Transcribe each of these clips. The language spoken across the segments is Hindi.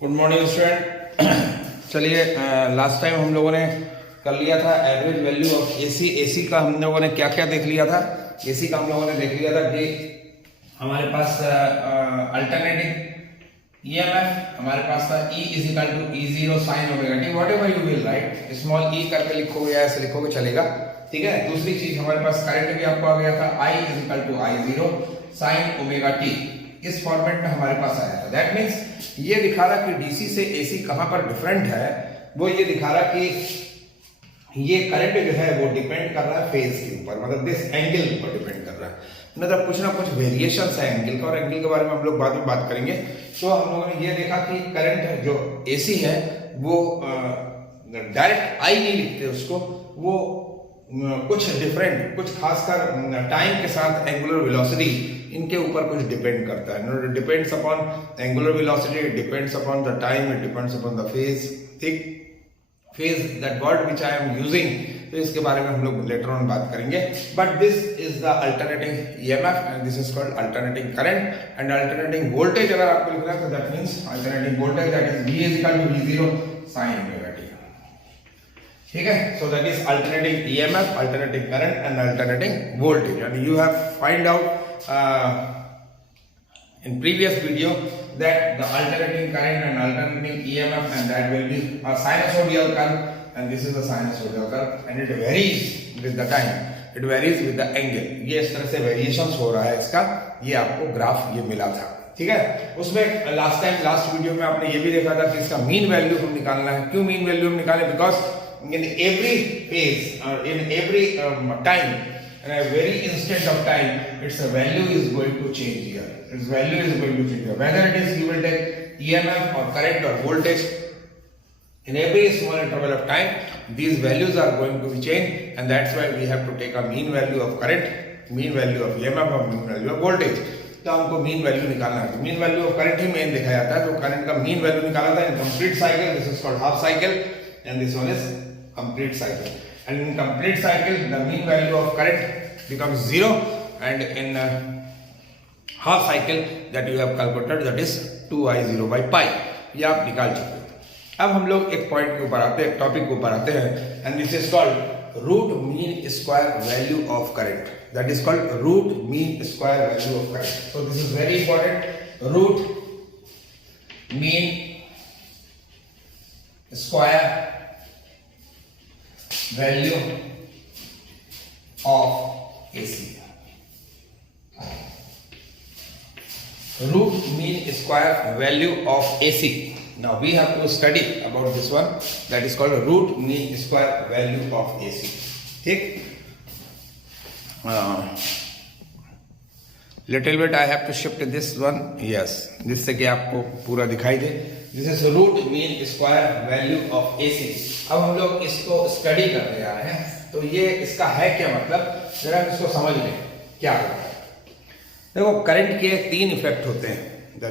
Good morning student. चलिए लास्ट टाइम हम लोगों ने कर लिया था average value of AC. AC का हम लोगों ने क्या क्या देख लिया था। एसी का हम लोगों ने देख लिया था कि हमारे पास अल्टरनेटिंग ईएमएफ हमारे पास था E is equal to E0 sine omega t, whatever you will write, small e करके लिखोगे या ऐसे लिखोगे चलेगा, ठीक है। दूसरी चीज हमारे पास करंट भी आपको आ गया था I is equal to I0 sine omega t, इस फॉर्मेट में हमारे पास आया था। दैट मीन्स ये दिखा रहा कि डीसी से एसी कहां पर डिफरेंट है, वो ये दिखा रहा कि ये करंट जो है वो डिपेंड कर रहा है फेज के ऊपर, मतलब दिस एंगल के ऊपर डिपेंड कर रहा है, मतलब कुछ ना कुछ वेरिएशंस है एंगल का, और एंगल के बारे में हम लोग बाद में बात करेंगे। तो हम लोगों ने ये देखा कि करंट जो एसी है वो डायरेक्ट आई नहीं लिखते उसको, वो कुछ डिफरेंट, कुछ खासकर टाइम के साथ एंगुलर वेलोसिटी इनके ऊपर कुछ डिपेंड करता है। Depends upon angular velocity, it depends upon the time, it depends upon the phase, ठीक। Phase that word which I am using, तो इसके बारे में हम लोग लेटर ऑन बात करेंगे। But this is the alternating EMF and this is called alternating current and alternating voltage. अगर आपको लिखना है तो that means alternating voltage that is V is equal to V0 sin omega t, ठीक है। So that is alternating EMF, alternating current and alternating voltage, and you have find out in previous video that the alternating current and alternating EMF, and that will be a sinusoidal curve, and this is the sinusoidal curve, and it varies with the time, it varies with the angle। ये इस तरह से वेरिएशंस हो रहा है इसका, ये आपको ग्राफ ये मिला था, ठीक है। उसमें लास्ट वीडियो में आपने ये भी देखा था कि इसका मीन वैल्यू हम निकालना है। क्यों मीन वैल्यू हम निकालें? बिकॉज इन एवरी फेज और in every time, in a very instant of time, its value is going to change here. Its value is going to change here. Whether it is you will take EMF or current or voltage, in every small interval of time, these values are going to be changed, and that's why we have to take a mean value of current, mean value of EMF और mean value of voltage। तो हमको मीन वैल्यू निकालना है। तो mean value of current he main दिखाया जाता है, तो करंट का मीन वैल्यू निकाला था in complete cycle, this is called half cycle and this one is complete cycle. And in complete cycle, the mean value of current becomes 0, and in half cycle that you have calculated, that is 2I0 by pi, ये आप निकाल चुके हो। अब हम लोग एक पॉइंट के ऊपर आते हैं, एक टॉपिक के ऊपर आते हैं, and this is called root mean square value of current, that is called root mean square value of current। So this is very important, root mean square value of AC, root mean square value of AC। Now we have to study about this one, that is called root mean square value of AC, ठीक। little bit I have to shift this one, yes, जिससे कि आपको पूरा दिखाई दे। This is root mean square value of AC। अब हम लोग इसको स्टडी करने जा रहे हैं, तो ये इसका है क्या मतलब, जरा इसको समझ लें क्या होता है। देखो करंट के तीन इफेक्ट होते हैं,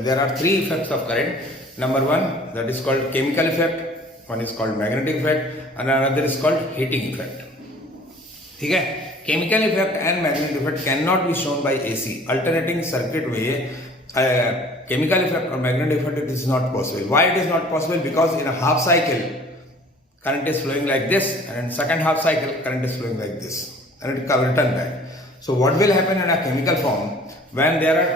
there are three effects of current. Number one that is called chemical effect, one is called magnetic effect and another is called heating effect, ठीक है। Chemical effect and magnetic effect can not be shown by AC. Alternating circuit में chemical effect or magnetic effect, it is not possible. Why it is not possible? Because in a half cycle current is flowing like this, and in second half cycle current is flowing like this, and it will return back. So what will happen in a chemical form when there are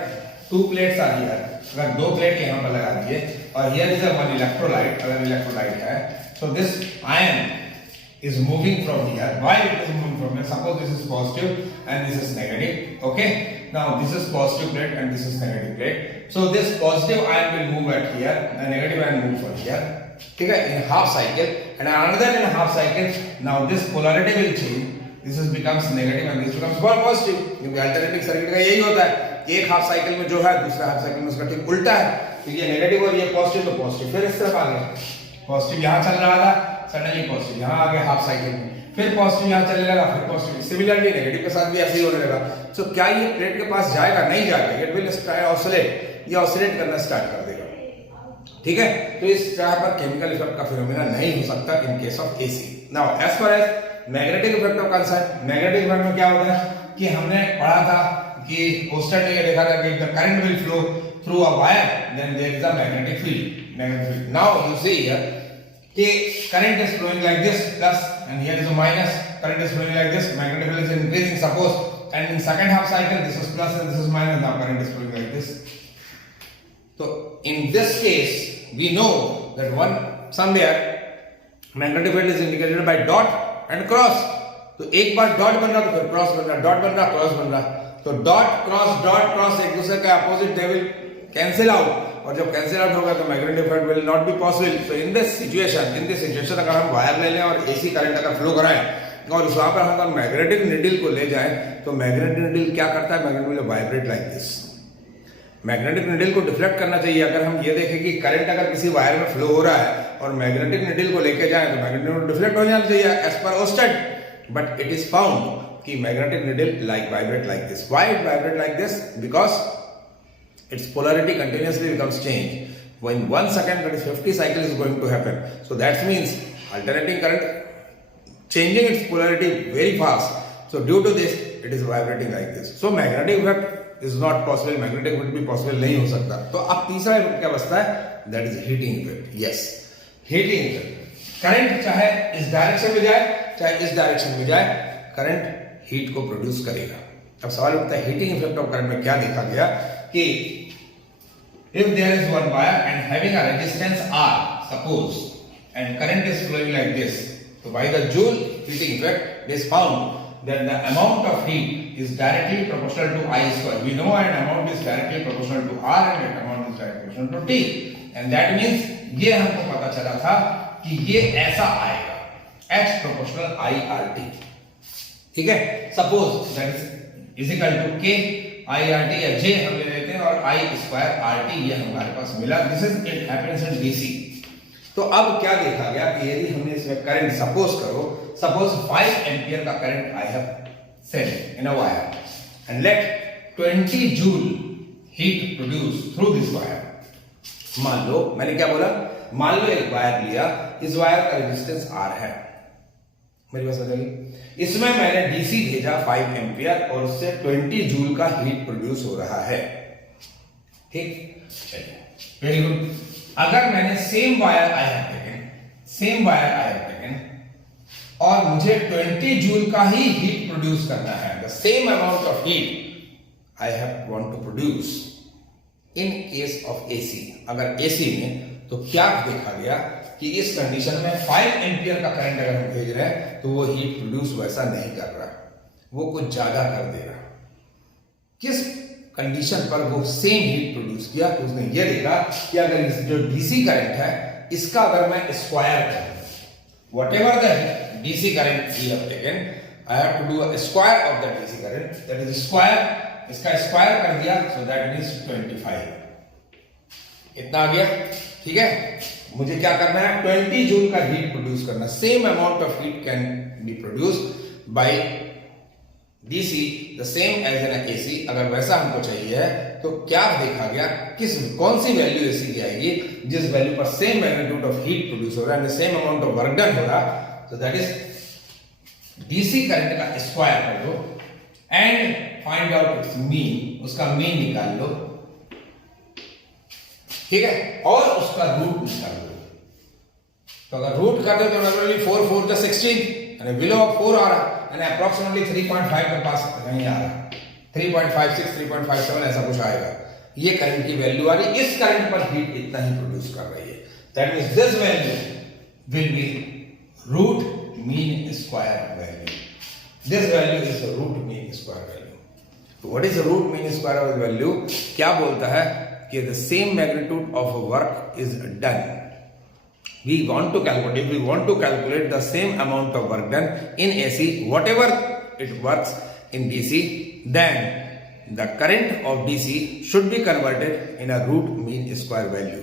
two plates are here, अगर दो प्लेट यहाँ पर लगा दिए और here is a one electrolyte, अगर electrolyte है, so this ion is moving from here. Why it is moving from here? Suppose this is positive and this is negative, okay? Now this is positive plate and this is negative plate. So this positive ion will move at here and negative ion move from here, ठीक है, in half cycle, and another in half cycle, now this polarity will change, this is becomes negative and this becomes positive, क्योंकि अल्टरनेटिंग सर्किट का यही होता है, एक हाफ साइकिल में जो है दूसरा हाफ साइकिल में उसका ठीक उल्टा है, तो ये नेगेटिव और ये पॉजिटिव, तो पॉजिटिव फिर इस तरफ आ गया, पॉजिटिव यहाँ चल रहा था, सडनली पॉजिटिव यहाँ आ गया हाफ साइकिल में, फिर पॉजिटिव यहाँ चलने लगा, फिर पॉजिटिव, सिमिलरली नेगेटिव के साथ भी ऐसे ही होने लगा। सो क्या ये प्लेट के पास जाएगा? नहीं जाएगा, इट विल ऑसिलेट, ये ऑसिलेट करना स्टार्ट कर देगा, ठीक है। तो इस तरह पर केमिकल इफेक्ट का फिनोमेना नहीं हो सकता in case of AC. Now as far as magnetic effect of concern, magnetic effect में क्या होता है कि हमने पढ़ा था कि पोस्टर ने ये देखा था कि the current will flow through a wire, then there is a magnetic field. Now you see here, कि current is flowing like this plus, and here is a minus. Current is flowing like this, magnetic field is increasing. Suppose, and in second half cycle, this is plus and this is minus. Now current is flowing like this. So in this case, we know that somewhere magnetic field is indicated by dot and cross. तो एक बार डॉट बन रहा तो फिर क्रॉस बन रहा, डॉट बन रहा, क्रॉस बन रहा. तो डॉट क्रॉस एक दूसरे का opposite, they will cancel out, और जब कैंसिल आउट होगा तो magnetic field will not be possible. So in this situation अगर हम वायर ले लें और एसी करंट अगर फ्लो कराएं और वहां पर हम अगर मैग्नेटिक नीडल को ले जाएं, तो मैग्नेटिक नीडल क्या करता है, magnetic needle vibrate like this. Magnetic needle को डिफ्लेक्ट करना चाहिए. अगर हम ये देखें कि करंट अगर किसी वायर में फ्लो हो रहा है और मैग्नेटिक नीडल को लेके जाएं तो मैग्नेटिक नीडल डिफ्लेक्ट हो जाना चाहिए as per Oersted. But it is found कि magnetic needle vibrate like this. Why it vibrate like this? Because its polarity continuously becomes changed. When 1 second, that is 50 cycles is going to happen. So that means alternating current changing its polarity very fast. So due to this, it is vibrating like this. So magnetic effect is not possible. Magnetic effect भी possible नहीं हो सकता. तो अब तीसरा effect क्या बचता है? That is heating effect. Yes, heating effect. Current चाहे इस डायरेक्शन में जाए चाहे इस डायरेक्शन में जाए, करंट हीट को प्रोड्यूस करेगा. अब सवाल उठता है हीटिंग इफेक्ट ऑफ करंट में क्या देखा गया कि if there is one wire and having a resistance R suppose and current is flowing like this, तो by the Joule heating effect it is found that the amount of heat is directly proportional to I square. We know an amount is directly proportional to R and that amount is directly proportional to T. And that means ये हमको पता चला था कि ये ऐसा आएगा H proportional IRT. ठीक है, suppose that is equal to K IRT या J हम ले लेते हैं और I स्क्वायर RT ये हमारे पास मिला. This is it happens in DC. तो अब क्या देखा गया कि यदि हमने इसमें करंट सपोज 5 एम्पियर का current I have set in a wire and let 20 joule heat produce through this wire. मान लो मैंने क्या बोला, मान लो एक वायर लिया, इस वायर का रेजिस्टेंस R है, मेरी बात समझ आई. इसमें मैंने डीसी भेजा 5 एम्पियर और उससे 20 जूल का हीट प्रोड्यूस हो रहा है. ठीक, चलिए, वेरी गुड. अगर मैंने same wire I have taken और मुझे 20 जूल का ही हीट प्रोड्यूस करना है, the same amount of heat I have want to produce in case of AC. अगर एसी में तो क्या देखा गया कि इस कंडीशन में 5 एम्पियर का करंट अगर हम भेज रहे हैं तो वो हीट प्रोड्यूस वैसा नहीं कर रहा, वो कुछ ज्यादा कर दे रहा. किस कंडीशन पर वो सेम हीट प्रोड्यूस किया, तो उसने ये देखा कि अगर जो डीसी करंट है इसका अगर मैं स्क्वायर करूं, whatever the DC current we have taken, I have to do a square of the DC current, that is square. इसका स्क्वायर कर दिया, सो दैट मींस 25. इतना आ गया. ठीक है, मुझे क्या करना है, 20 जूल का हीट प्रोड्यूस करना. Same amount of heat can be produced by DC the same as an AC. अगर वैसा हमको चाहिए है तो क्या देखा गया, कौन सी वैल्यू एसी की आएगी जिस वैल्यू पर same magnitude of heat produce हो रहा है, same amount of work done हो रहा. सो दैट इज डीसी करंट का स्क्वायर कर दो and find out it's mean. उसका मीन निकाल लो, ठीक है, और उसका रूट निकाल लो. तो अगर रूट कर दो तो नॉर्मली 4 4 का 16 यानी बिलो ऑफ 4 आ रहा यानी अप्रोक्सीमेटली 3.5 के पास कहीं आ रहा, 3.56 3.57 ऐसा कुछ आएगा. ये करंट की वैल्यू आ रही, इस करंट पर हीट इतना ही प्रोड्यूस कर रही है. That means this value will be root mean square value. This value is the root mean square value. तो what is the root mean square value? क्या बोलता है कि the same magnitude of work is done. We want to calculate, if we want to calculate the same amount of work done in AC, whatever it works in DC, then the current of DC should be converted in a root mean square value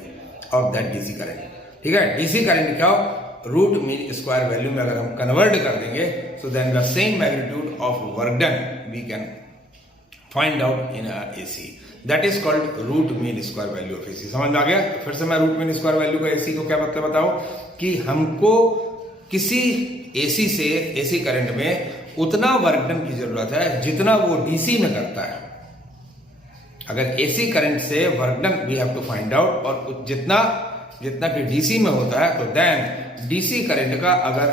of that DC current. ठीक है, DC current क्या हो, रूट मीन स्क्वायर वैल्यू में अगर हम कन्वर्ट कर देंगे, so then the same magnitude of work done we can find out in a AC. That is called root mean square value of AC. समझ में आ गया? फिर से मैं रूट मीन स्क्वायर वैल्यू का AC को क्या मतलब बताओ कि हमको किसी AC से AC करंट में उतना वर्क डन की जरूरत है जितना वो DC में करता है. अगर एसी करंट से work done we have to find out, और जितना कि डीसी में होता है, तो देन डीसी करंट का अगर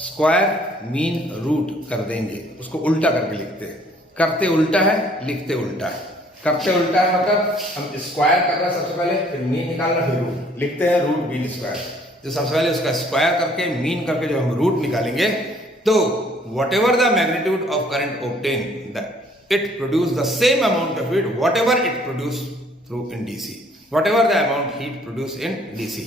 स्क्वायर मीन रूट कर देंगे, उसको उल्टा करके लिखते हैं, करते उल्टा है लिखते उल्टा है। करते उल्टा है मतलब हम स्क्वायर कर रहे हैं सबसे पहले, फिर मीन निकालना, फिर रूट लिखते हैं, रूट मीन स्क्वायर। तो सबसे पहले उसका स्क्वायर करके मीन करके जब हम रूट निकालेंगे तो what ever the magnitude of current obtain it produce the same amount of heat whatever it produce through in DC, whatever the amount heat produce in DC,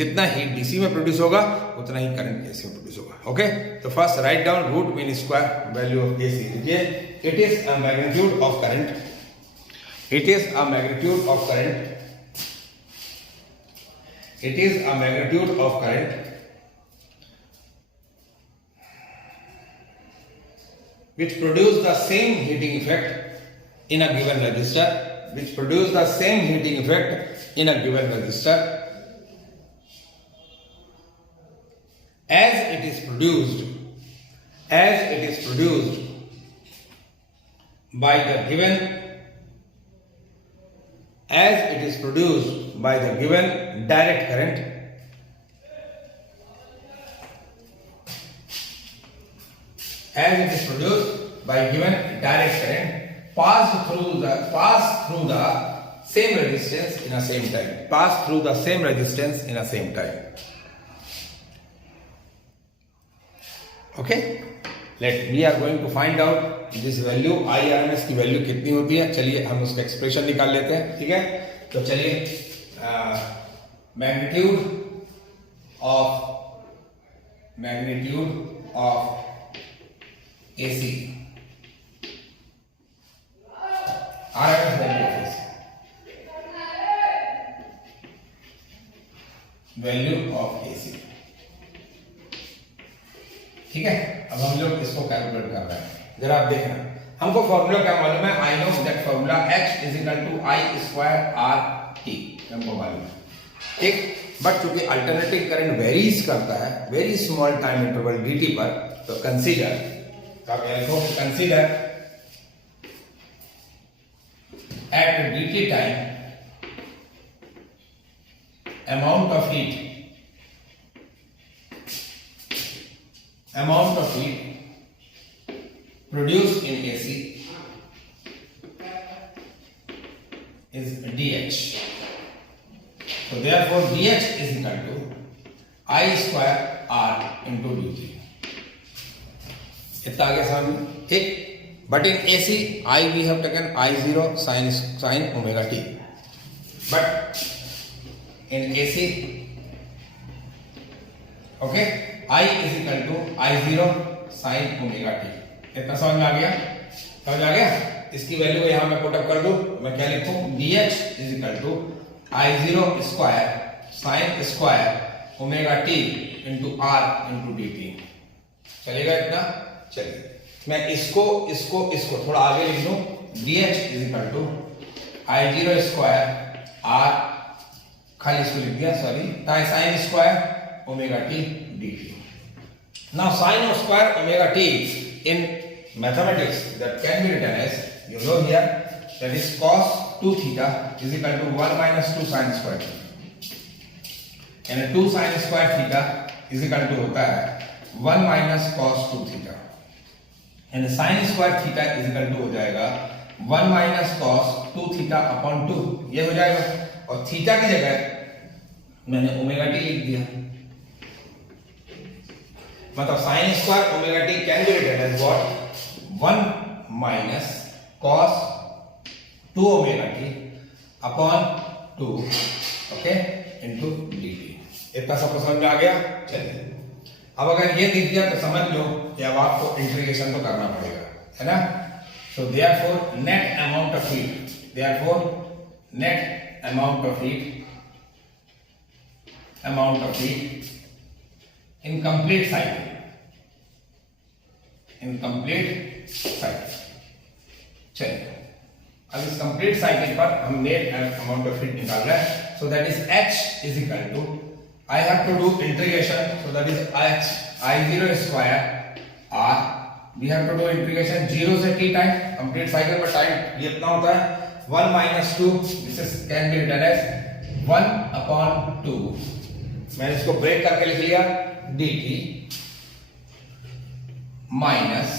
जितना हीट डीसी में प्रोड्यूस होगा उतना ही करंट एसी में प्रोड्यूस होगा। ओके, तो first write down root mean square value of AC. देखिए it is a magnitude of current, it is a magnitude of current, it is a magnitude of current which produce the same heating effect in a given resistor, which produce the same heating effect in a given resistor as it is produced by the given, as it is produced by the given direct current, as it is produced by given direct current passed through the same resistance in a same time, pass through the same resistance in a same time. Okay, we are going to find out this value IRMS की वैल्यू कितनी होती है। चलिए हम उसका एक्सप्रेशन निकाल लेते हैं, ठीक है। तो चलिए magnitude of AC, RMS value of AC, value of AC, ठीक है। अब हम लोग इसको कैलकुलेट कर रहे हैं, जरा आप देखना। हमको फॉर्मूला क्या मालूम है, I know that formula H is equal to I square R T, हमको मालूम है, ठीक। बट चूंकि अल्टरनेटिंग करंट वेरीज करता है very small time interval dt पर, तो consider at dt time amount of heat produced in AC is dH. So therefore dH is equal to I square R into dt. इतना आगे समझ में, ठीक। But in AC I we have taken I0 sine omega t, but in AC okay I is equal to I0 sine omega t. इतना समझ में आ गया, समझ आ गया। इसकी वैल्यू यहां मैं पुट अप कर दूं, मैं क्या लिखूं, DH is equal to I0 square sine square omega t into R into dt। चलेगा इतना। चलिए मैं इसको थोड़ा आगे लिख लूं, DH is equal to I0 square R, खाली इसको लिख दिया, sorry, sine square omega t dt। Now sine of square omega t in mathematics that can be written as, you know here, that is cos 2 theta is equal to 1 minus 2 sin square theta, and 2 sin square theta is equal to होता है 1 minus cos 2 theta, and sin square theta is equal to हो जाएगा 1 minus cos 2 theta upon 2, ये हो जाएगा। और थीटा की जगह मैंने ओमेगा टी लिख दिया, मतलब sin square omega t can be written as what, 1 minus cos 2 omega t upon 2, okay, into dt। इतना सब समझ में आ गया। चलिए अब अगर ये दिख गया तो समझ लो कि अब आपको इंटीग्रेशन तो करना पड़ेगा, है ना। So therefore net amount of heat, therefore net amount of heat in complete cycle, चलिए अब इस कंप्लीट साइकिल पर हम नेट अमाउंट ऑफ हीट निकाल रहे हैं। So that is H is equal to, I have to do integration, so that is H I0 square R, we have to do integration 0 से t टाइम, कंप्लीट साइकिल पर टाइम ये इतना होता है, 1 minus 2, this is can be written as 1/2. मैंने इसको ब्रेक करके लिख लिया dt माइनस,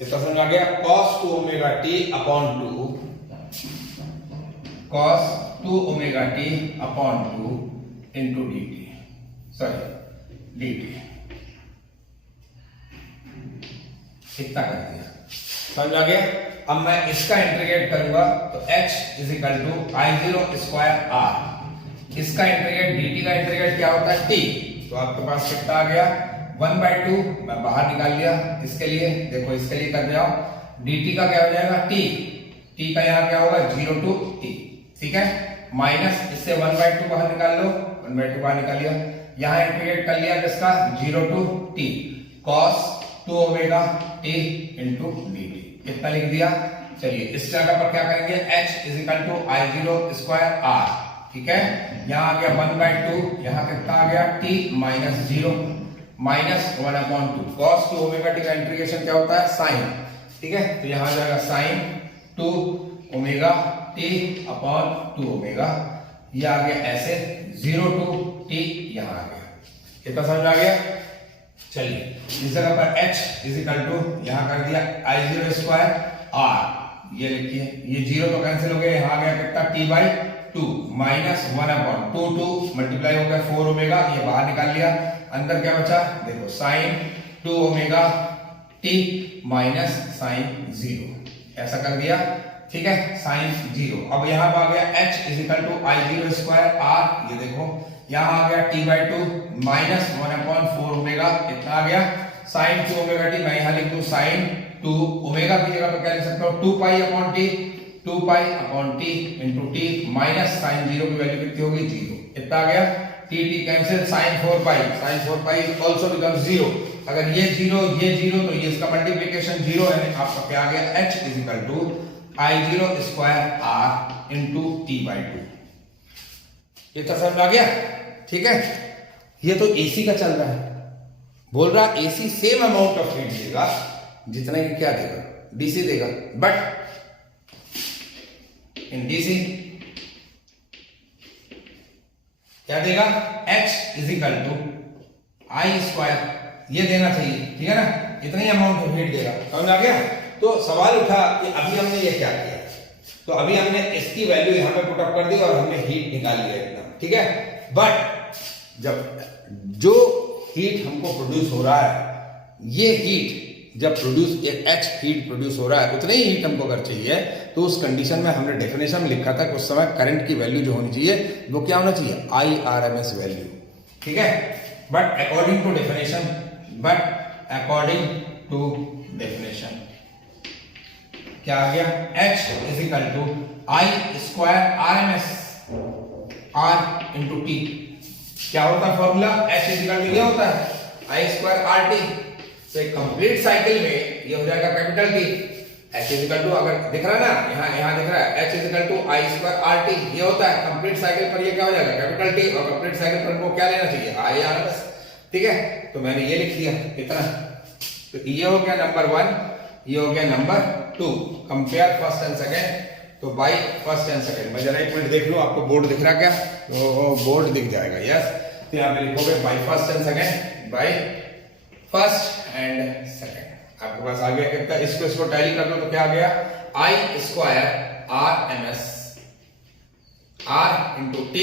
इतना समझ आ गया, cos 2 omega t upon 2, cos 2 omega t upon 2 into dt, sorry dt, इतना कर दिया, समझ आ गया। अब मैं इसका इंटीग्रेट करूंगा तो h is equal to I0 square r, इसका इंटीग्रेट dt का इंटीग्रेट क्या होता है t, तो आपके पास कितना आ गया 1/2, मैं बाहर निकाल लिया, इसके लिए देखो, इसके लिए कर जाओ, dt का क्या हो जाएगा t का यहाँ क्या होगा 0 to t, ठीक है, माइनस इससे 1/2 बाहर निकाल लो, 1/2 बाहर निकाल लिया, यहाँ इंटीग्रेट कर लिया किसका 0 to t cos 2 omega t into dt, कितना लिख दिया। चलिए इस जगह पर क्या करेंगे, h is equal to I0 square r, ठीक है, यहाँ आ गया 1/2, यहाँ कितना आ गया t minus 0 minus 1/2, cos 2 omega t का इंटीग्रेशन क्या होता है साइन, ठीक है, तो यहाँ आ जाएगा sine 2 omega t upon 2 omega, ये आ गया ऐसे 0 to t, यहाँ आ गया, कितना समझ आ गया। चलिए इस जगह पर h इज इक्वल टू यहाँ कर दिया I0 स्क्वायर r, ये लिखिए, ये 0 तो कैंसिल हो गया, यहाँ आ गया कितना t/2 माइनस 1/2, 2 मल्टीप्लाई हो गया 4 ओमेगा, ये बाहर निकाल लिया, अंदर क्या बचा देखो sine 2 omega t minus sine 0, ऐसा कर दिया, ठीक है, साइन 0। अब यहाँ पर आ गया h is equal to I0 square r, ये देखो यहाँ आ गया t/2 माइनस 1/4 ओमेगा, कितना आ गया साइन 2 ओमेगा t, मैं यहाँ लिख दूं साइन 2 ओमेगा की जगह पर क्या लिख सकता हूँ 2 pi upon t into t minus sine 0 की वैल्यू कितनी होगी 0, कितना आ गया t कैंसिल, साइन 4 पाई ऑल्सो बिकम 0, अगर ये 0 तो ये इसका मल्टीप्लीकेशन 0 है, आपका क्या आ गया h is equal to I0 square r into t/2, ये तो समझ आ गया, ठीक है। ये तो एसी का चल रहा है, बोल रहा AC same amount of heat देगा जितना कि क्या देगा डीसी देगा, बट इन डीसी क्या देगा h is equal to I square, ये देना चाहिए, ठीक है ना, इतना ही अमाउंट ऑफ हीट देगा, समझ आ गया। तो सवाल उठा कि अभी हमने ये क्या किया, तो अभी हमने इसकी वैल्यू यहां पे पुट अप कर दी और हमने हीट निकाल लिया इतना, ठीक है, बट जब जो हीट हमको प्रोड्यूस हो रहा है, ये हीट जब प्रोड्यूस एक h हीट प्रोड्यूस हो रहा है, उतने ही हीट हमको अगर चाहिए, तो उस कंडीशन में हमने डेफिनेशन में लिखा था कि उस समय करंट की वैल्यू जो होनी चाहिए वो क्या होना चाहिए IRMS वैल्यू, ठीक है, बट अकॉर्डिंग टू डेफिनेशन क्या आ गया h is equal to I square RMS r into t, क्या होता है formula, h is equal to ये होता है I स्क्वायर RT, तो एक कंप्लीट साइकिल में ये हो जाएगा capital T, h is equal to, अगर दिख रहा है ना, यहाँ दिख रहा है h is equal to I square RT, ये होता है कंप्लीट साइकिल पर, ये क्या हो जाएगा कैपिटल T, और कंप्लीट साइकिल पर हमको क्या लेना चाहिए IRMS, ठीक है, तो मैंने ये लिख दिया इतना, तो ये हो गया नंबर 1, ये हो गया number 2, compare first and second, तो बाय फर्स्ट एंड सेकंड, मैं जरा एक मिनट देख लूं आपको बोर्ड दिख रहा क्या, तो बोर्ड दिख जाएगा, यस, तो यहाँ पे लिखोगे by first and second, by first and second, आपके पास आ गया कितना, इसको टैली कर लो तो क्या आ गया I square RMS R into T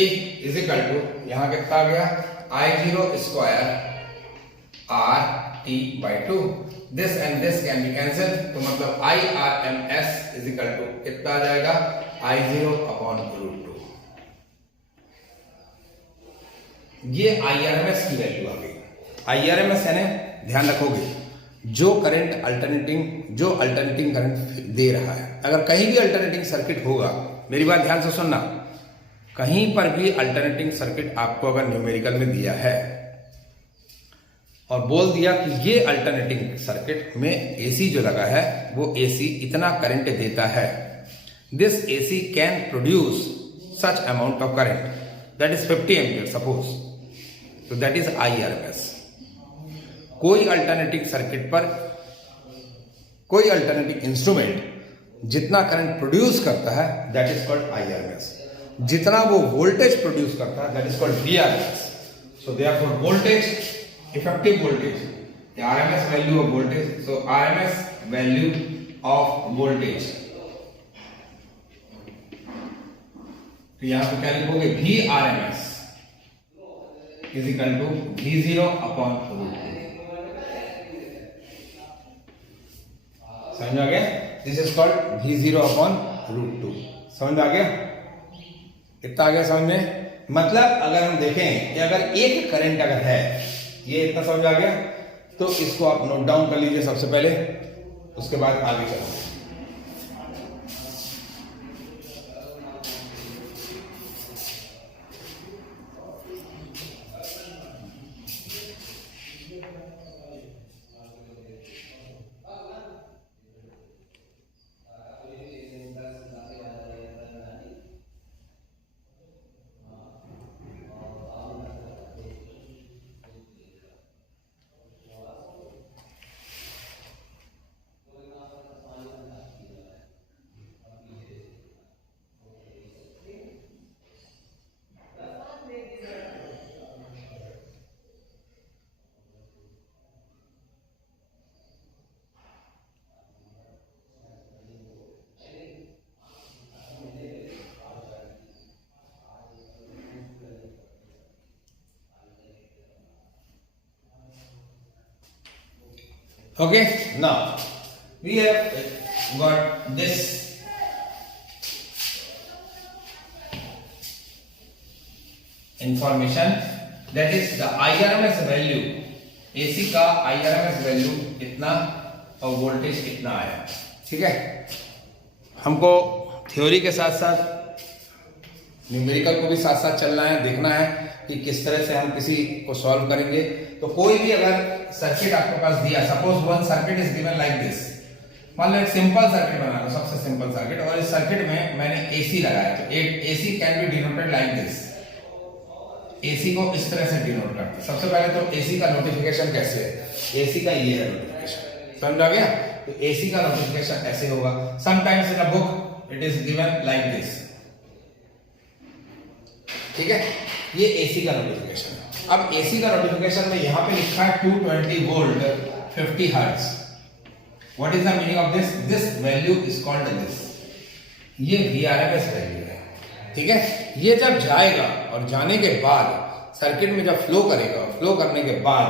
is equal to, यहाँ कितना आ गया I0 square RT/2, this and this can be cancel, तो मतलब IRMS इज इक्वल टू कितना आ जाएगा I0 अपॉन √2, ये IRMS की वैल्यू आ गई। IRMS है ना, ध्यान रखोगे, जो अल्टरनेटिंग करंट दे रहा है, अगर कहीं भी अल्टरनेटिंग सर्किट होगा, मेरी बात ध्यान से सुनना, कहीं पर भी अल्टरनेटिंग सर्किट आपको अगर न्यूमेरिकल में दिया है और बोल दिया कि ये अल्टरनेटिंग सर्किट में एसी जो लगा है वो एसी इतना करंट देता है, this AC can produce such amount of current that is 50 ampere suppose, तो दैट इज IRMS। कोई अल्टरनेटिंग सर्किट पर कोई अल्टरनेटिंग इंस्ट्रूमेंट जितना करंट प्रोड्यूस करता है दैट इज कॉल्ड आईआरएमएस, जितना वो वोल्टेज प्रोड्यूस करता है that is called VRMS. So therefore voltage, effective voltage, RMS value of voltage, so RMS value of voltage, तो यहां पे क्या लिखोगे, V R M S is equal to V0 upon √2। समझ में आ गया? This is called V0 upon √2। समझ में आ गया? इतना आ गया समझ में? मतलब अगर हम देखें कि अगर एक करंट अगर है, ये इतना समझ आ गया, तो इसको आप नोट डाउन कर लीजिए सबसे पहले, उसके बाद आगे चलो। Okay, now we have got this information, that is the IRMS value, AC का IRMS वैल्यू इतना और वोल्टेज इतना आया। ठीक है, हमको थ्योरी के साथ साथ न्यूमेरिकल को भी साथ साथ चलना है, देखना है कि किस तरह से हम किसी को सॉल्व करेंगे। तो कोई भी अगर सर्किट आपके पास दिया, suppose one circuit is given like this, मान लो एक सिंपल सर्किट बना लो, सबसे सिंपल सर्किट, और इस सर्किट में मैंने एसी लगाया, तो AC can be denoted like this. AC को इस तरह से डिनोट करते हैं। सबसे पहले तो एसी का नोटिफिकेशन कैसे है, एसी का ये है नोटिफिकेशन, समझ आ गया? तो एसी का नोटिफिकेशन ऐसे होगा, sometimes in a book it is given like this. ठीक है, ये एसी का नोटिफिकेशन है। अब एसी का नोटिफिकेशन में यहां पे लिखा है 220 volt 50 hertz. What is the meaning of this? This value is called this, ये वीआरएमएस वैल्यू है। ठीक है, ये जब जाएगा और जाने के बाद सर्किट में जब फ्लो करेगा, फ्लो करने के बाद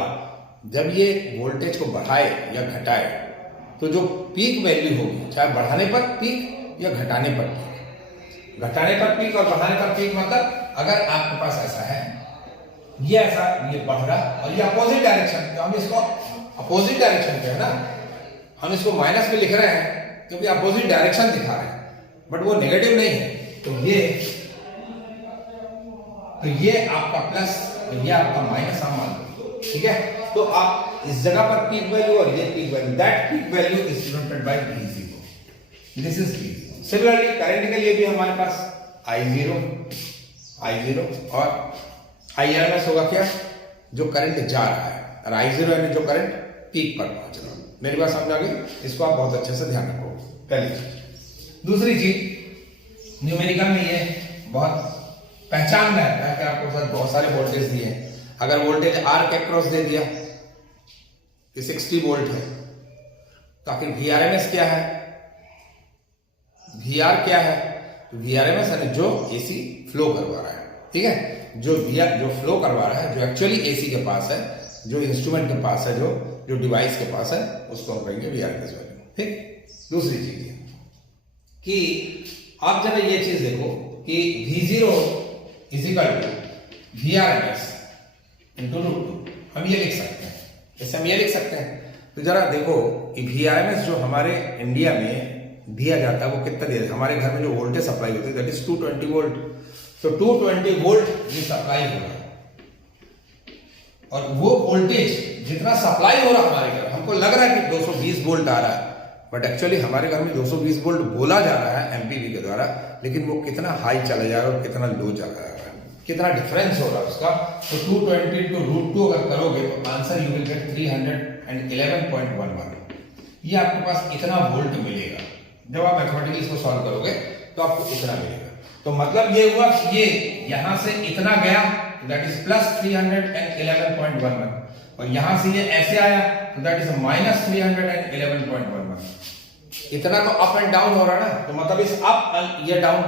जब ये वोल्टेज को बढ़ाए या घटाए, तो जो पीक वैल्यू होगी, चाहे बढ़ाने पर पीक या घटाने पर पीक, घटाने पर पीक और बढ़ाने पर पीक, मतलब अगर आपके पास ऐसा है, ये ऐसा, ये बढ़ रहा और ये अपोजिट डायरेक्शन, तो हम इसको अपोजिट डायरेक्शन पे है ना, हम इसको माइनस में लिख रहे हैं क्योंकि अपोजिट डायरेक्शन दिखा रहे हैं, बट वो नेगेटिव नहीं है। तो ये आपका प्लस और ये आपका माइनस, हम मान लो। ठीक है, तो आप इस जगह पर पीक वैल्यू और ये peak value, that peak value is denoted by V0, this is V0। Similarly current के लिए भी हमारे पास I0 और IRMS होगा क्या, जो करंट जा रहा है, और I0 यानी जो करंट पीक पर पहुंच रहा है। मेरी बात समझ आ गई? इसको आप बहुत अच्छे से ध्यान रखो, पहली चीज। दूसरी चीज, न्यूमेरिकल में ये बहुत पहचान में आता है कि आपको सर बहुत सारे वोल्टेज दिए हैं, अगर वोल्टेज R के अक्रॉस दे दिया कि 60 वोल्ट है, तो आखिर VRMS क्या है, VR क्या है? तो VRMS यानी जो AC फ्लो करवा रहा है। ठीक है, जो फ्लो करवा रहा है, जो एक्चुअली AC के पास है, जो इंस्ट्रूमेंट के पास है, जो डिवाइस के पास है, उसको हम कहेंगे VRMS वैल्यू। ठीक, दूसरी चीज है कि आप जब ये चीज देखो कि V0 is equal to VRMS into √2, हम ये लिख सकते हैं, जैसे हम ये लिख सकते हैं। तो जरा देखो कि VRMS जो हमारे इंडिया में दिया जाता है वो कितना दिया जाता है, हमारे घर में जो वोल्टेज सप्लाई होती है दैट इज 220 वोल्ट। तो 220 वोल्ट ये सप्लाई हो रहा है, और वो वोल्टेज जितना सप्लाई हो रहा है हमारे घर, हमको लग रहा है कि 220 वोल्ट आ रहा है, बट एक्चुअली हमारे घर में 220 वोल्ट बोला जा रहा है एमपीवी के द्वारा, लेकिन वो कितना हाई चला जा रहा है और कितना लो चला जा रहा है, कितना डिफरेंस हो रहा है उसका। तो 220 to √2 अगर करोगे तो आंसर यू विल गेट 311.11। ये आपके पास इतना वोल्ट मिलेगा, जब आप मैथमेटिकली इसको सॉल्व करोगे तो आपको इतना मिलेगा। तो मतलब ये हुआ कि ये यहां से इतना गया, दैट इज प्लस 311.11, और यहां से ये ऐसे आया तो दैट इज माइनस 311.11। इतना तो अप एंड डाउन हो रहा है ना, तो मतलब इस अप ये डाउन,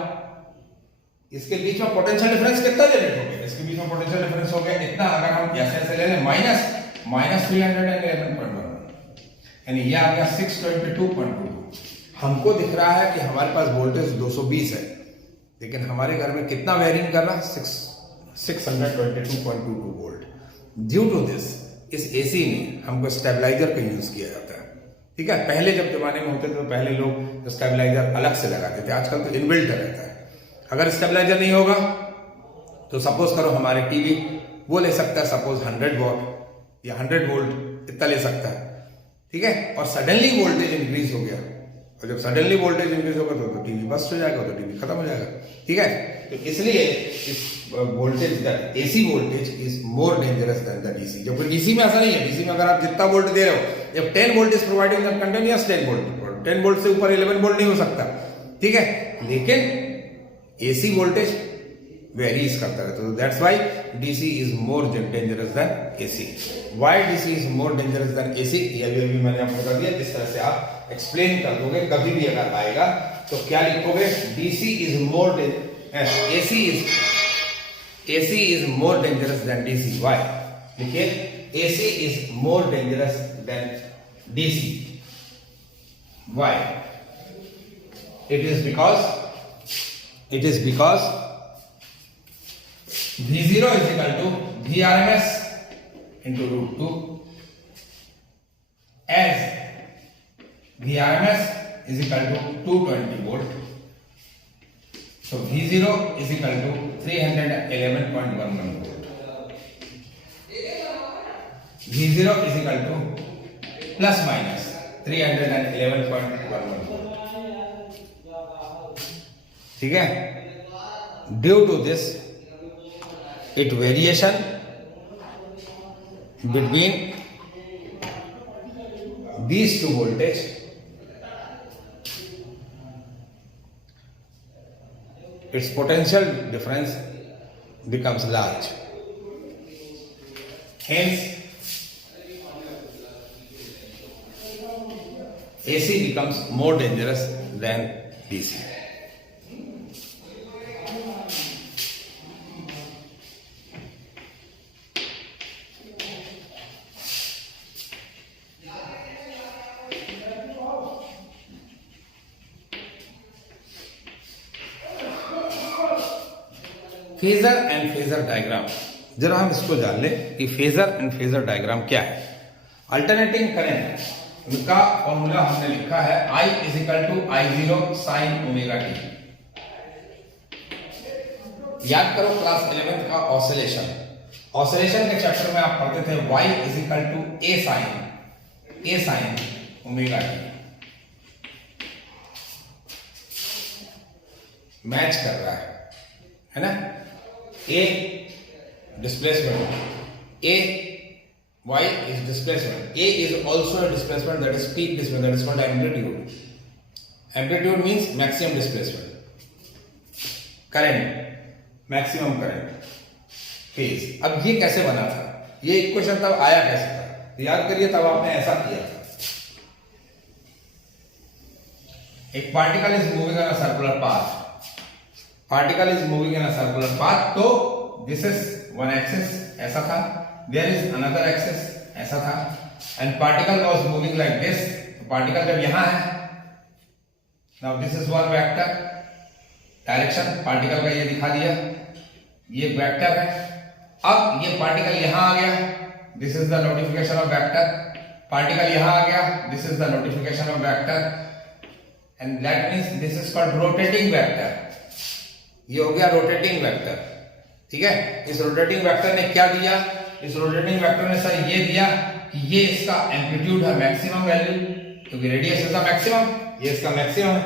इसके बीच में पोटेंशियल डिफरेंस कितना जनरेट हो गया? इसके बीच में पोटेंशियल डिफरेंस हो गया इतना। अगर हम ऐसे ऐसे ले लें माइनस 311.11, यानी ये आ गया 622.22। हमको दिख रहा है कि हमारे पास वोल्टेज 220 है, लेकिन हमारे घर में कितना वेरिंग कर रहा है? 622.22 वोल्ट। ड्यू टू दिस, इस एसी में हमको स्टेबलाइजर का यूज किया जाता है। ठीक है, पहले जब जमाने में होते थे तो पहले लोग स्टेबलाइजर अलग से लगाते थे, आजकल तो इनबिल्ट रहता है। अगर स्टेबलाइजर नहीं होगा तो सपोज करो हमारे टीवी वो ले सकता है सपोज 100 वॉट या 100 वोल्ट, इतना ले सकता है। ठीक है, और सडनली वोल्टेज इंक्रीज हो गया, और जब सडनली वोल्टेज इंक्रीज होगा तो टीवी बस्ट हो जाएगा, तो टीवी खत्म हो जाएगा। ठीक है, तो इसलिए इस voltage that AC voltage is more dangerous then the DC. जबकि डीसी में ऐसा नहीं है। डीसी में अगर आप जितना वोल्ट दे रहे हो, जब 10 volt is providing the continuous 10 volt, 10 volt से ऊपर 11 वोल्ट नहीं हो सकता। ठीक है, लेकिन एसी वोल्टेज वेरीज करता रहता है, तो that's why DC is more dangerous then AC. Why DC is more dangerous then AC, ये भी मैंने आपको बता दिया। इस तरह से आप एक्सप्लेन कर दोगे, कभी भी अगर आएगा तो क्या लिखोगे? DC is more AC is more dangerous than DC. Why? देखिए, AC is more dangerous than DC. Why? It is because V0 is equal to VRMS into root 2, as VRMS is equal to 220 volt. So V0 is equal to 311.11 volt. V0 is equal to plus minus 311.11 volt. ठीक है, due to this it variation between these two voltage its potential difference becomes large, hence AC becomes more dangerous than DC. Phasor and phasor diagram, जरा हम इसको जान ले कि फेजर एंड फेजर डायग्राम क्या है। अल्टरनेटिंग करंट का फॉर्मूला हमने लिखा है I is equal to I0 sine omega t. याद करो क्लास 11th का ऑसिलेशन के चैप्टर में आप पढ़ते थे Y is equal to A sine omega t. Match कर रहा है ना? A displacement, A y is displacement, A is also a displacement, that is peak displacement, that is called amplitude. Amplitude means maximum displacement. Current, maximum current, phase. अब ये कैसे बना था? ये इक्वेशन तब आया कैसे था? याद करिए, तब आपने ऐसा किया था। एक particle is moving on a circular path, तो दिस इज वन एक्सिस, ऐसा था, देयर इज अनदर एक्सिस, ऐसा था, and particle was moving like this. Particle जब यहां है, now this is one vector, direction particle का ये दिखा दिया, ये वेक्टर है। अब ये पार्टिकल यहां आ गया, this is the notification of vector, particle यहां आ गया, this is the notification of vector, and that means this is called rotating vector. ये हो गया रोटेटिंग वेक्टर। ठीक है, इस रोटेटिंग वेक्टर ने क्या दिया? इस रोटेटिंग वेक्टर ने सर ये दिया कि ये इसका एम्पलीट्यूड है मैक्सिमम वैल्यू, क्योंकि रेडियस इसका मैक्सिमम, ये इसका मैक्सिमम है,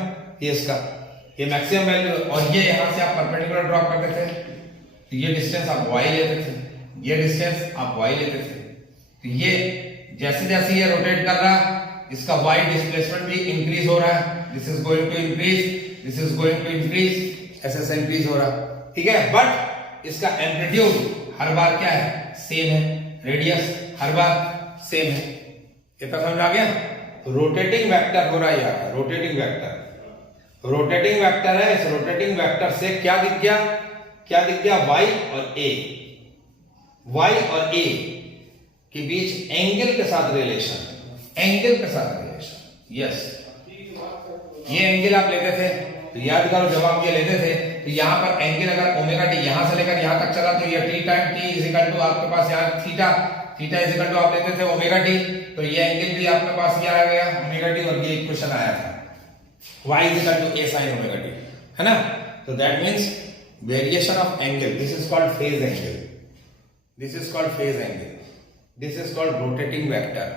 ये मैक्सिमम वैल्यू, और ये यहां से आप परपेंडिकुलर ड्रॉ करते थे, तो ये डिस्टेंस आप y लेते थे, ये डिस्टेंस आप y लेते थे। तो ये जैसे जैसे ये रोटेट कर रहा है, इसका y डिस्प्लेसमेंट भी इंक्रीज हो रहा है, this is going to increase, this is going to increase, ऐसे ऐसे इंक्रीज हो रहा, ठीक है। बट इसका एम्पलीट्यूड हर बार क्या है, सेम है, रेडियस हर बार सेम है। ये तो समझ आ गया। रोटेटिंग वेक्टर हो रहा है यार, रोटेटिंग वेक्टर, रोटेटिंग वेक्टर है। इस रोटेटिंग वेक्टर से क्या दिख गया, क्या दिख गया, y और a, y और a के बीच एंगल के साथ रिलेशन, एंगल के साथ रिलेशन, यस। ये एंगल आप लेते थे तो याद करो, जब आप ये लेते थे तो यहां पर एंगल अगर ओमेगा टी यहां से लेकर यहां तक चला तो ये t time t is equal to आपके पास यहां theta, theta is equal to आप लेते थे ओमेगा टी, तो ये एंगल भी आपके पास ये आ गया ओमेगा टी, और ये इक्वेशन आया था y is equal to a sin omega t, है ना। तो that means variation of angle, this is called phase angle, this is called phase angle, this is called rotating vector,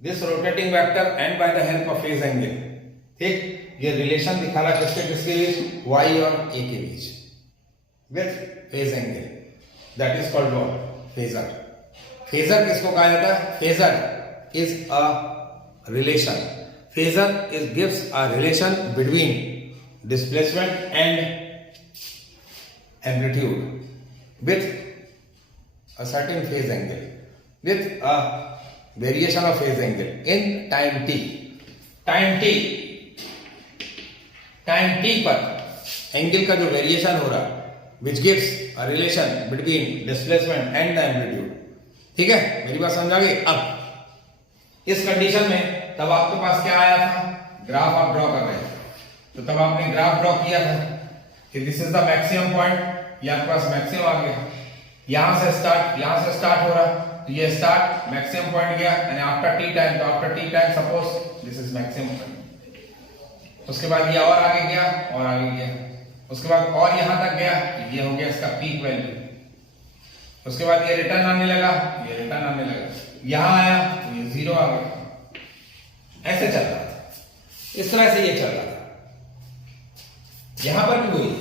this rotating vector and by the help of phase angle, ठीक। ये रिलेशन दिखा रहा है किसके किसके बीच, y और a के बीच with phase angle, that is called what, phasor. Phasor किसको कहा जाता है, phasor is a relation, phasor gives a relation between displacement and amplitude with a certain phase angle, with a variation of phase angle in time t, time t, time t पर एंगल का जो वेरिएशन हो रहा, which gives a relation between displacement and the amplitude, ठीक है। मेरी बात समझ आ गई। अब इस कंडीशन में तब आपके पास क्या आया था, ग्राफ आप ड्रॉ कर रहे थे, तो तब आपने ग्राफ ड्रॉ किया था कि this is the maximum point, ये आपके पास मैक्सिमम आ गया, यहां से स्टार्ट हो रहा, तो ये स्टार्ट मैक्सिमम पॉइंट गया एंड आफ्टर टी टाइम, तो after T time suppose this is maximum point, उसके बाद ये और आगे गया और आगे गया, उसके बाद और यहां तक गया, ये हो गया इसका पीक वैल्यू, उसके बाद ये रिटर्न आने लगा, ये रिटर्न आने लगा, यहां आया तो ये जीरो आ गया, ऐसे चल रहा था, इस तरह से ये चल रहा था। यहां पर भी वही है,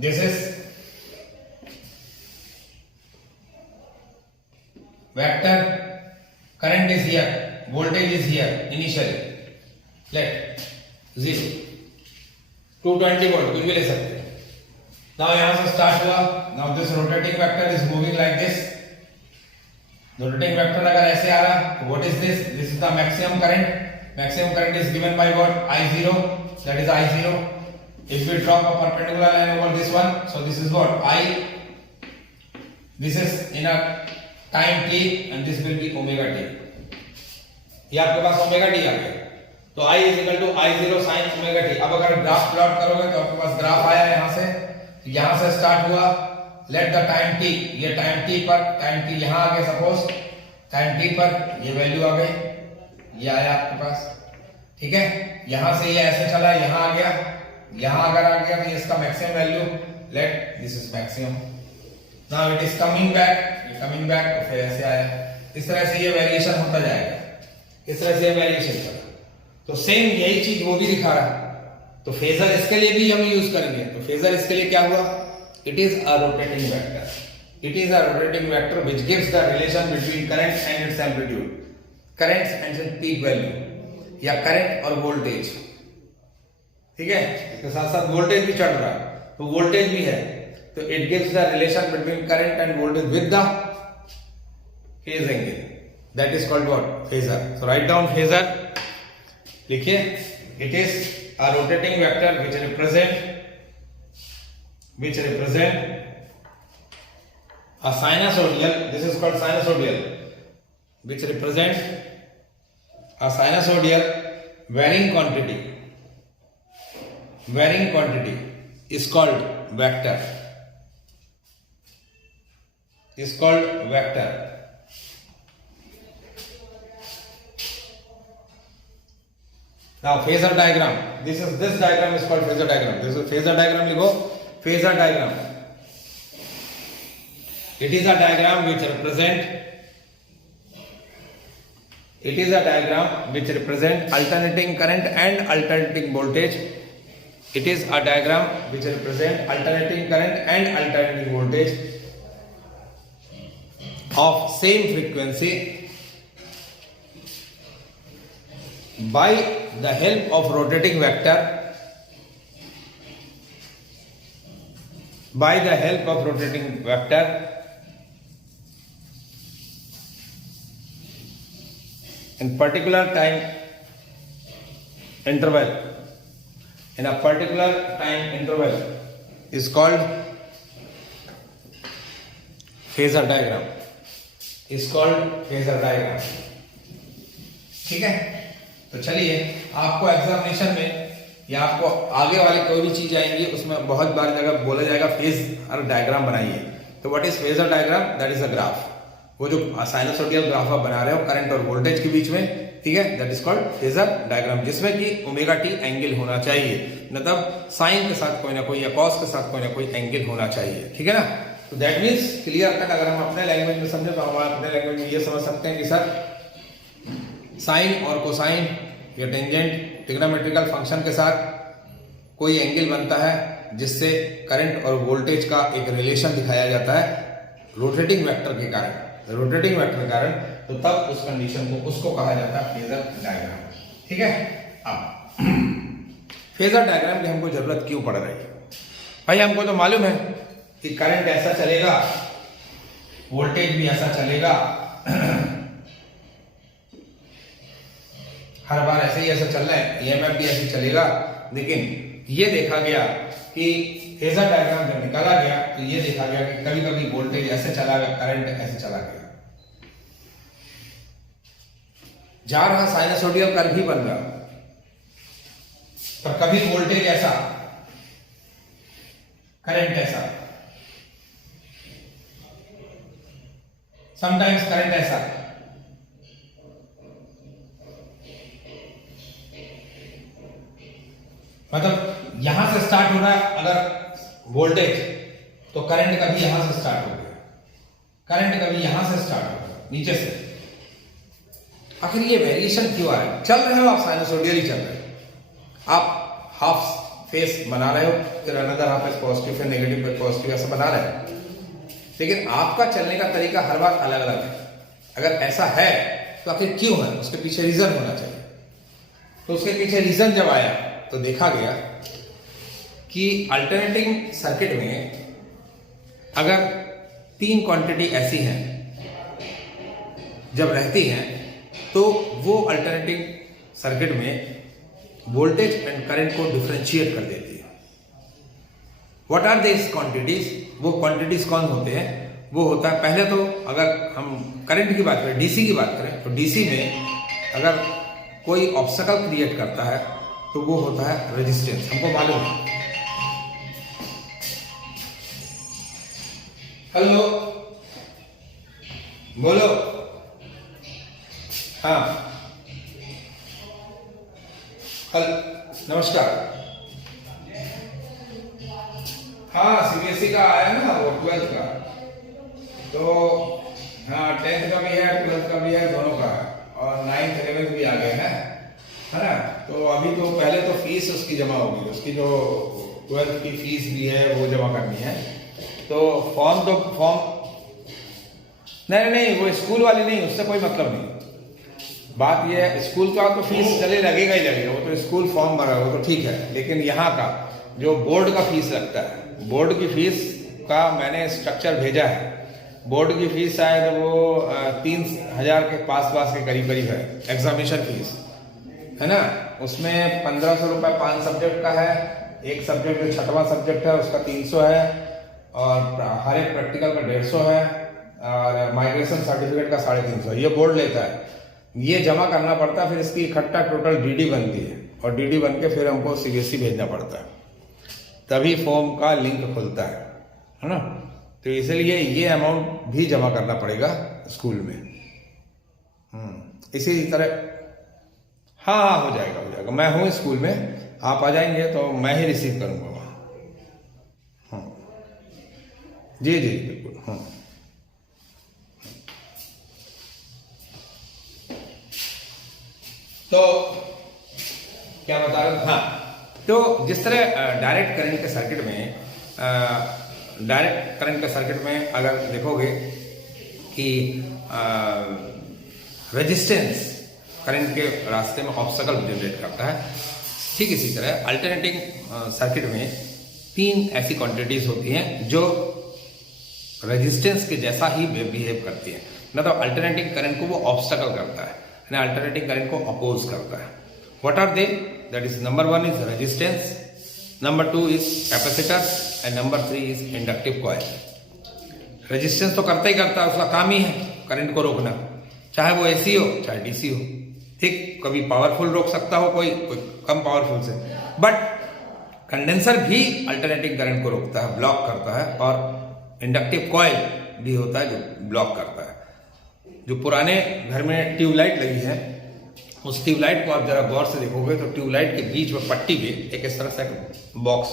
this is vector, current is here, voltage is here initially, let 0 220 volt कुछ भी ले सकते हैं। नाउ यहां से स्टार्ट हुआ, now this rotating vector is moving like this, rotating vector अगर ऐसे आ रहा, what is this, this is the maximum current, maximum current is given by what, I0, that is I0, if we drop a perpendicular line over this one, so this is what, I, this is in a time t and this will be omega t, ये आपके पास ओमेगा टी आ गया, तो I is equal to I0 sin omega t। अब अगर ग्राफ प्लॉट करोगे तो आपके पास ग्राफ आया यहां से, तो यहां से स्टार्ट हुआ, लेट द टाइम t, ये टाइम t पर, टाइम t यहां आ गया सपोज, टाइम t पर ये वैल्यू आ गई, ये आया आपके पास, ठीक है। यहां से ये ऐसे चला, यहां आ गया, यहां अगर आ गया तो ये इसका maximum value, let this is maximum, now it is coming back, ये कमिंग बैक, तो फिर ऐसे आया, इस तरह से ये वेरिएशन होता जाएगा, इस तरह से ये वेरिएशन चला। तो सेम यही चीज वो भी दिखा रहा है, तो फेजर इसके लिए भी हम यूज करेंगे, तो फेजर इसके लिए क्या हुआ, it is a rotating vector, it is a rotating vector which gives the relation between current and its amplitude, current and its peak value, या current और voltage, ठीक है। इसके साथ साथ वोल्टेज भी चढ़ रहा है, तो वोल्टेज भी है, तो it gives the relation between current and voltage with the phase angle, that is called what, phasor। so write down phasor, लिखिए, it is a rotating vector which represent a sinusoidal, this is called sinusoidal, which represent a sinusoidal varying quantity is called vector, is called vector। Now phasor diagram, this diagram is called phasor diagram, this is phasor diagram, लिखो phasor diagram, it is a diagram which represent alternating current and alternating voltage, it is a diagram which represent alternating current and alternating voltage of same frequency by the help of rotating vector, by the help of rotating vector in particular time interval, in a particular time interval is called phasor diagram, is called phasor diagram. ठीक है, तो चलिए आपको एग्जामिनेशन में या आपको आगे वाले कोई भी चीज आएंगी उसमें बहुत बार जगह बोला जाएगा फेजर डायग्राम बनाइए। तो what is phasor diagram? That is a graph, वो जो साइनसोइडल ग्राफ आप बना रहे हो करंट और वोल्टेज के बीच में, ठीक है, that is called phasor diagram, जिसमें कि ओमेगा टी एंगल होना चाहिए, मतलब साइन के साथ कोई ना कोई या कॉस के साथ कोई ना कोई एंगल होना चाहिए, ठीक है ना। तो दैट मीन्स क्लियर कट अगर हम अपने लैंग्वेज में समझे तो हम अपने लैंग्वेज में ये समझ सकते हैं कि सर साइन और कोसाइन या टेंजेंट ट्रिग्नोमेट्रिकल फंक्शन के साथ कोई एंगल बनता है जिससे करंट और वोल्टेज का एक रिलेशन दिखाया जाता है रोटेटिंग वेक्टर के कारण, रोटेटिंग वेक्टर के कारण, तो तब उस कंडीशन को उसको कहा जाता है फेजर डायग्राम, ठीक है। अब फेजर डायग्राम की हमको जरूरत क्यों पड़ रही है? भाई हमको तो मालूम है कि करंट ऐसा चलेगा, वोल्टेज भी ऐसा चलेगा, हर बार ऐसे ही ऐसा चल रहा है, ईएमएफ भी ऐसे चलेगा, लेकिन ये देखा गया कि फेजर डायग्राम जब निकाला गया तो ये देखा गया कि कभी कभी वोल्टेज ऐसे चला गया, करंट ऐसे चला गया, जा रहा साइनसोइडल कर्व भी बन रहा, पर कभी वोल्टेज ऐसा, करंट ऐसा, समटाइम्स करंट ऐसा, मतलब यहां से स्टार्ट हो रहा है अगर वोल्टेज, तो करंट कभी यहां से स्टार्ट हो गया, करंट कभी यहां से स्टार्ट हो गया नीचे से। आखिर ये वेरिएशन क्यों आ रहा है? चल रहे हो आप साइनसोइडल ही चल रहे हो, आप हाफ फेस बना रहे हो, फिर अनदर हाफ फेस पॉजिटिव, फिर नेगेटिव पे पॉजिटिव, ऐसा बना रहे हो, लेकिन आपका चलने का तरीका हर बार अलग अलग है। अगर ऐसा है तो आखिर क्यों है? उसके पीछे रीजन होना चाहिए। तो उसके पीछे रीजन जब आया तो देखा गया कि अल्टरनेटिंग सर्किट में अगर तीन क्वांटिटी ऐसी हैं जब रहती हैं तो वो अल्टरनेटिंग सर्किट में वोल्टेज एंड करंट को डिफरेंशिएट कर देती है। What are this quantities? वो क्वांटिटीज कौन होते हैं? वो होता है, पहले तो अगर हम करंट की बात करें, डीसी की बात करें, तो डीसी में अगर कोई ऑब्स्टेकल क्रिएट करता है तो वो होता है रेजिस्टेंस, हमको मालूम है। हेलो, बोलो। हाँ, नमस्कार। हाँ, सीबीएसई का आया ना वो 12th का, तो हाँ 10th का भी है, 12th का भी है, दोनों का, और 9th 11th भी आ गए हैं, है ना। तो अभी तो पहले तो फीस उसकी जमा होगी, उसकी जो 12th की फीस भी है वो जमा करनी है। तो फॉर्म नहीं, वो स्कूल वाली नहीं, उससे कोई मतलब नहीं। बात ये है, स्कूल का तो फीस चले लगेगा ही लगेगा, वो तो स्कूल फॉर्म भरा वो तो ठीक है, लेकिन यहाँ का जो बोर्ड का फीस लगता है, बोर्ड की फीस का मैंने स्ट्रक्चर भेजा है। बोर्ड की फीस शायद वो 3,000 के पास के करीब है, एग्जामिनेशन फीस है ना। उसमें 1,500 रुपये 5 सब्जेक्ट का है, एक सब्जेक्ट जो 6वां सब्जेक्ट है उसका 300 है, और हर एक प्रैक्टिकल का 150 है, और माइग्रेशन सर्टिफिकेट का 350 ये बोर्ड लेता है। ये जमा करना पड़ता है, फिर इसकी इकट्ठा टोटल डीडी बनती है, और डीडी बन के फिर हमको सीबीएसई भेजना पड़ता है, तभी फॉर्म का लिंक खुलता है ना। तो इसलिए ये अमाउंट भी जमा करना पड़ेगा स्कूल में। इसी तरह हाँ हो जाएगा, मैं हूँ स्कूल में, आप आ जाएंगे तो मैं ही रिसीव करूंगा वहाँ। जी बिल्कुल। हाँ, तो क्या बता रहा था? हाँ, तो जिस तरह डायरेक्ट करंट के सर्किट में अगर देखोगे कि रेजिस्टेंस करंट के रास्ते में ऑब्स्टेकल जनरेट करता है, ठीक इसी तरह अल्टरनेटिंग सर्किट में 3 ऐसी क्वांटिटीज होती हैं जो रेजिस्टेंस के जैसा ही बिहेव करती है। मतलब अल्टरनेटिंग करंट को वो ऑब्स्टेकल करता है, अल्टरनेटिंग करंट को अपोज करता है। What are they? That is number 1 is resistance, number 2 is capacitor and number 3 is inductive coil. Resistance तो करता ही करता है, उसका काम ही है करंट को रोकना, चाहे वो एसी हो चाहे डीसी हो। ठीक, कभी पावरफुल रोक सकता हो कोई कम पावरफुल से, बट कंडेंसर भी अल्टरनेटिंग करंट को रोकता है, ब्लॉक करता है, और इंडक्टिव कॉइल भी होता है जो ब्लॉक करता है। जो पुराने घर में ट्यूबलाइट लगी है, उस ट्यूबलाइट को आप जरा गौर से देखोगे तो ट्यूबलाइट के बीच में पट्टी पे एक इस तरह से बॉक्स,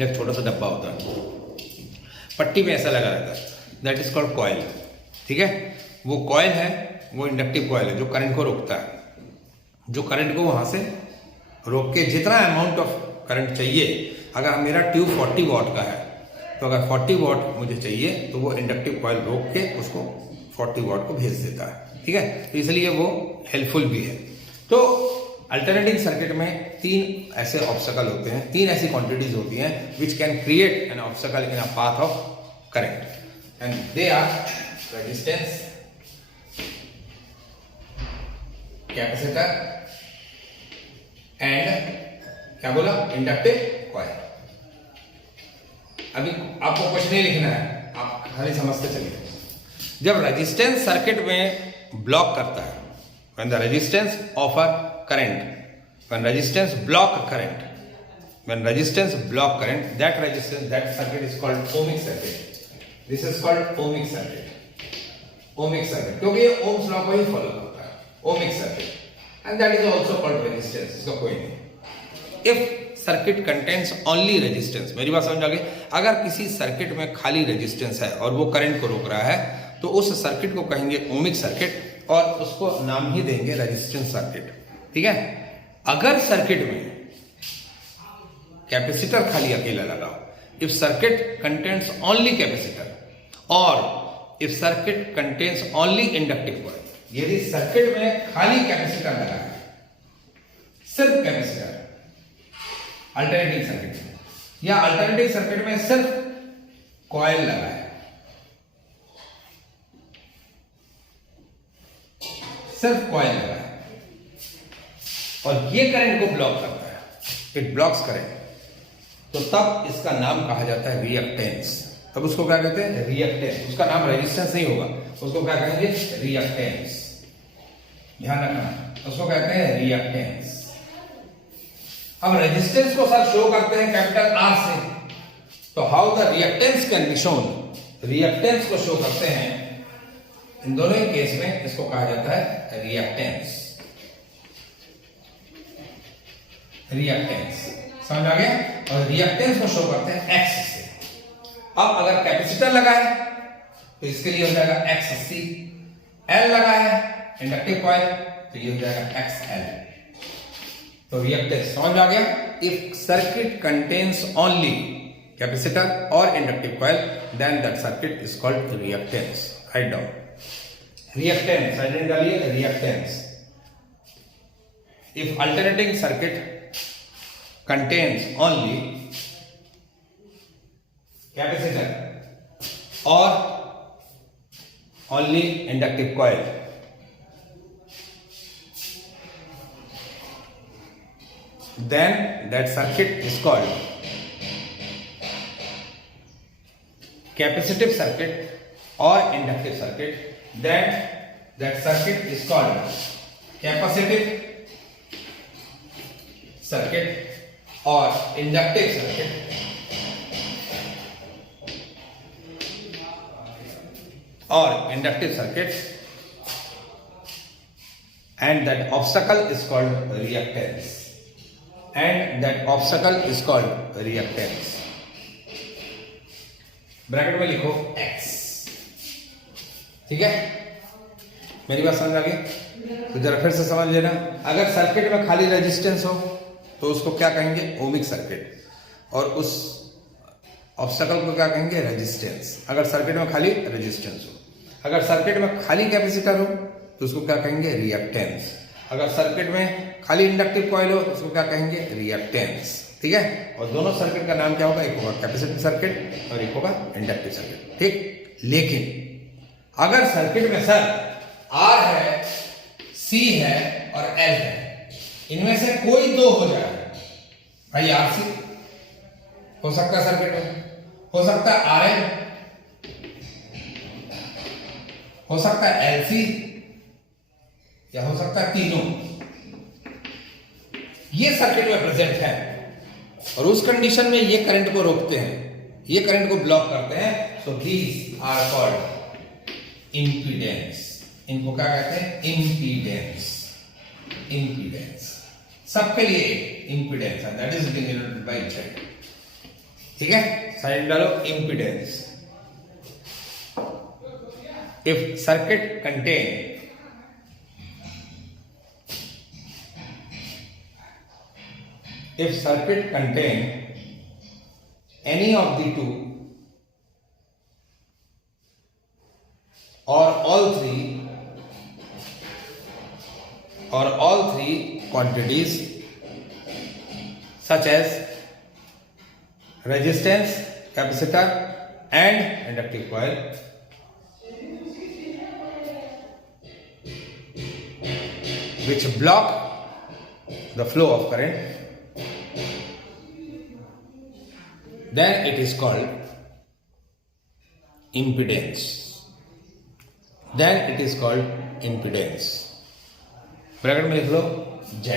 एक छोटा सा डब्बा होता है, पट्टी में ऐसा लगा रहता है, दैट इज कॉल्ड कॉइल। ठीक है, वो कॉइल है, वो इंडक्टिव कॉइल है जो करंट को रोकता है, जो करंट को वहां से रोक के जितना अमाउंट ऑफ करंट चाहिए, अगर मेरा ट्यूब 40 वॉट का है तो अगर 40 वॉट मुझे चाहिए तो वो इंडक्टिव कॉइल रोक के उसको 40 वॉट को भेज देता है। ठीक है, तो इसलिए वो हेल्पफुल भी है। तो अल्टरनेटिंग सर्किट में 3 ऐसे ऑब्स्टेकल होते हैं, 3 ऐसी क्वांटिटीज होती हैं which can create an obstacle in a path of current, and they are resistance, capacitor and क्या बोला, इंडक्टिव कॉइल। अभी आपको कुछ नहीं लिखना है, आप खाली समझते चलिए। जब रेजिस्टेंस सर्किट में ब्लॉक करता है, when the resistance of a current, when resistance block current, when resistance block current, that resistance, that circuit is called ohmic circuit. This is called ohmic circuit. Ohmic circuit, क्योंकि ये ओम्स लॉ को ही फॉलो करता है, ohmic circuit, and that is also called resistance, इसका कोई नहीं। If circuit contains only resistance, मेरी बात समझ आ गई? अगर किसी सर्किट में खाली रेजिस्टेंस है और वो करंट को रोक रहा है तो उस सर्किट को कहेंगे ओमिक सर्किट और उसको नाम ही देंगे रेजिस्टेंस सर्किट। ठीक है, अगर सर्किट में कैपेसिटर खाली अकेला लगा, if circuit contains only capacitor और if circuit contains only inductive coil, यदि सर्किट में खाली कैपेसिटर लगा है, सिर्फ कैपेसिटर अल्टरनेटिंग सर्किट में, या अल्टरनेटिंग सर्किट में सिर्फ कॉइल लगा है, सिर्फ कॉइल लगा है और ये करंट को ब्लॉक करता है, इट ब्लॉक्स करंट, तो तब इसका नाम कहा जाता है रिएक्टेंस। तब उसको क्या कहते हैं? रिएक्टेंस। उसका नाम रेजिस्टेंस नहीं होगा, उसको क्या कहेंगे? रिएक्टेंस। ध्यान रखना, उसको कहते हैं रिएक्टेंस। अब रेजिस्टेंस को सर शो करते हैं कैपिटल आर से, तो how the reactance can be shown? Reactance को शो करते हैं, इन दोनों ही केस में इसको कहा जाता है रिएक्टेंस। रिएक्टेंस समझ आ गया? और रिएक्टेंस को शो करते हैं एक्स से। अब अगर कैपेसिटर लगा है तो इसके लिए हो जाएगा एक्स सी, एल लगा है इंडक्टिव कॉइल तो ये हो जाएगा एक्स एल। तो रिएक्टेंस समझ आ गया? If circuit contains only capacitor और inductive coil then that circuit is called reactance. Write down reactance, side डालिए reactance. If alternating circuit contains only capacitor or only inductive coil, then that circuit is called capacitive circuit or inductive circuit. Then that circuit is called capacitive circuit और इंडक्टिव सर्किट और inductive circuit, and that obstacle is called reactance, and that obstacle is called reactance. Bracket में लिखो एक्स। ठीक है, मेरी बात समझ आ गई? तो जरा फिर से समझ लेना। अगर सर्किट में खाली रेजिस्टेंस हो तो उसको क्या कहेंगे? ओमिक सर्किट, और उस ऑब्स्टेकल को क्या कहेंगे? रेजिस्टेंस। अगर सर्किट में खाली रेजिस्टेंस हो, अगर सर्किट में खाली कैपेसिटर हो तो उसको क्या कहेंगे? रिएक्टेंस। अगर सर्किट में खाली इंडक्टिव कॉइल हो तो उसको क्या कहेंगे, रिएक्टेंस। ठीक है, और दोनों सर्किट का नाम क्या होगा, एक होगा कैपेसिटिव सर्किट और एक होगा इंडक्टिव सर्किट। ठीक, लेकिन अगर सर्किट में सर R है, C है और L है, इनमें से कोई दो हो जाए भाई, RC हो सकता है सर्किट में, हो सकता है RL, हो सकता है LC, या हो सकता है तीनों, ये सर्किट में प्रेजेंट है और उस कंडीशन में ये करंट को रोकते हैं, ये करंट को ब्लॉक करते हैं। So these are called impedance. इनको क्या कहते हैं, इंपीडेंस। इंपीडेंस सबके लिए इंपीडेंस है, that is denoted by Z। ठीक है, साइड डालो, impedance. If circuit contain if circuit contain any of the two or all three quantities such as resistance, capacitor and inductive coil, which block the flow of current, then it is called impedance. Then it is called impedance. Bracket में लिख लो Z।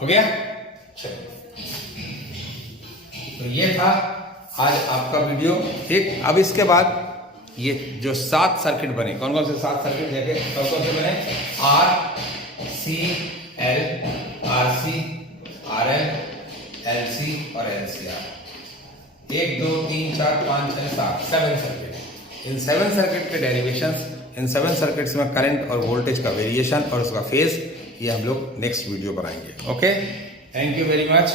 हो गया, चलो, तो ये था आज आपका वीडियो। ठीक, अब इसके बाद ये जो 7 सर्किट बने, कौन कौन से 7 सर्किट देखे, कौन कौन से बने, R, C, L, RC, RL, LC और LCR। 1 2 3 4 5 6 7 7 सर्किट। इन 7 सर्किट के डेरिवेशंस, इन 7 सर्किट्स में करंट और वोल्टेज का वेरिएशन और उसका फेज, ये हम लोग नेक्स्ट वीडियो बनाएंगे। Okay, thank you very much.